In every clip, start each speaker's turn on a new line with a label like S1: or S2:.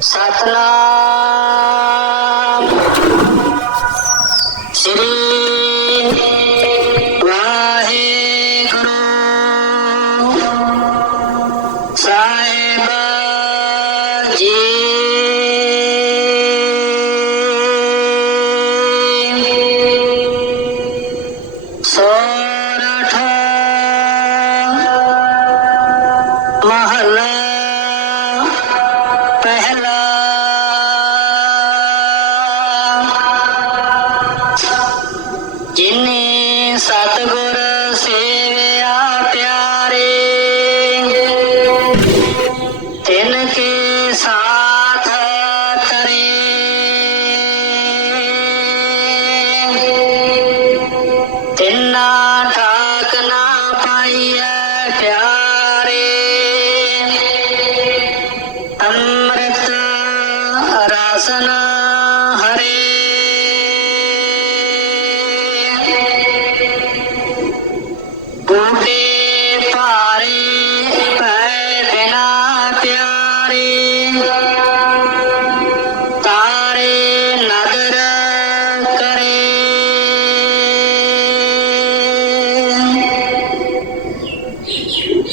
S1: Satnam. என்ன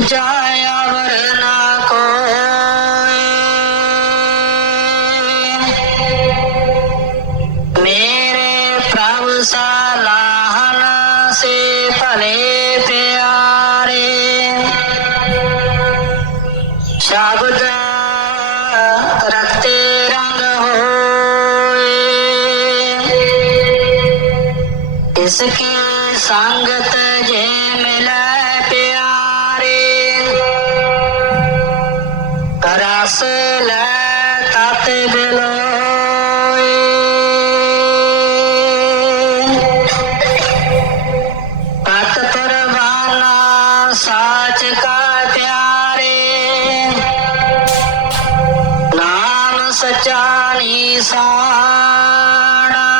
S1: जाया वरना को मेरे प्रभु सलाहना से पले प्यारे। शब्द रखते रंग हो इसकी संगत রাসুল তাতে বেলা सचानी साणा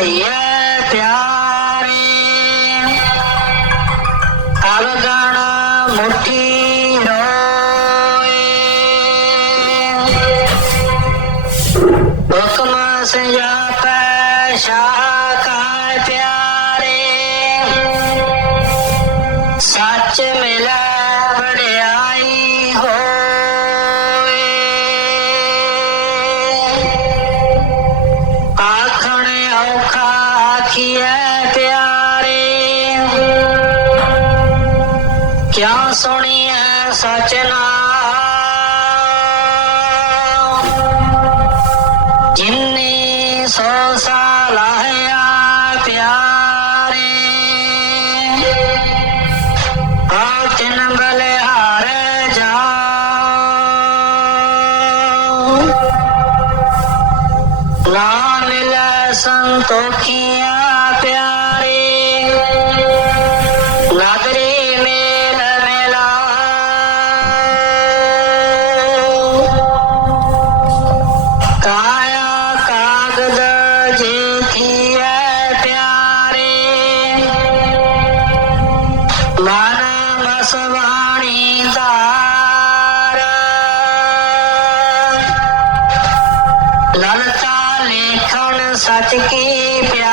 S1: ये प्यारे। अवगण मुठी रोए। से ਸੋਹਣੀ वारामसवाणी तारा ललता लेखन सच की प्या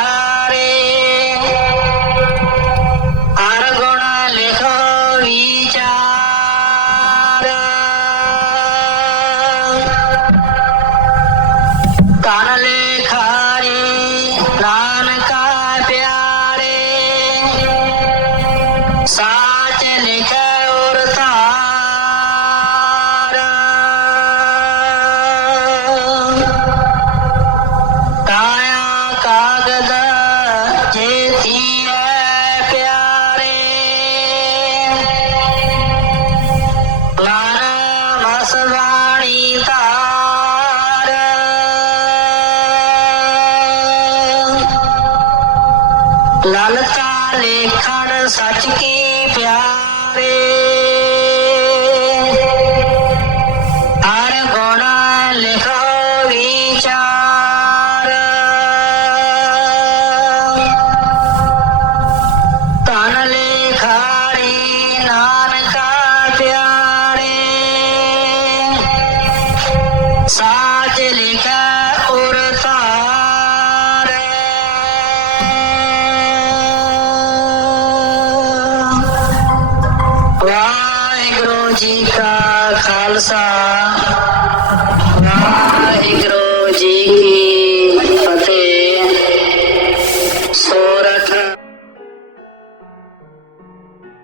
S1: लालचा लेखन सच के प्यारे। वाहगुरु जी का खालसा।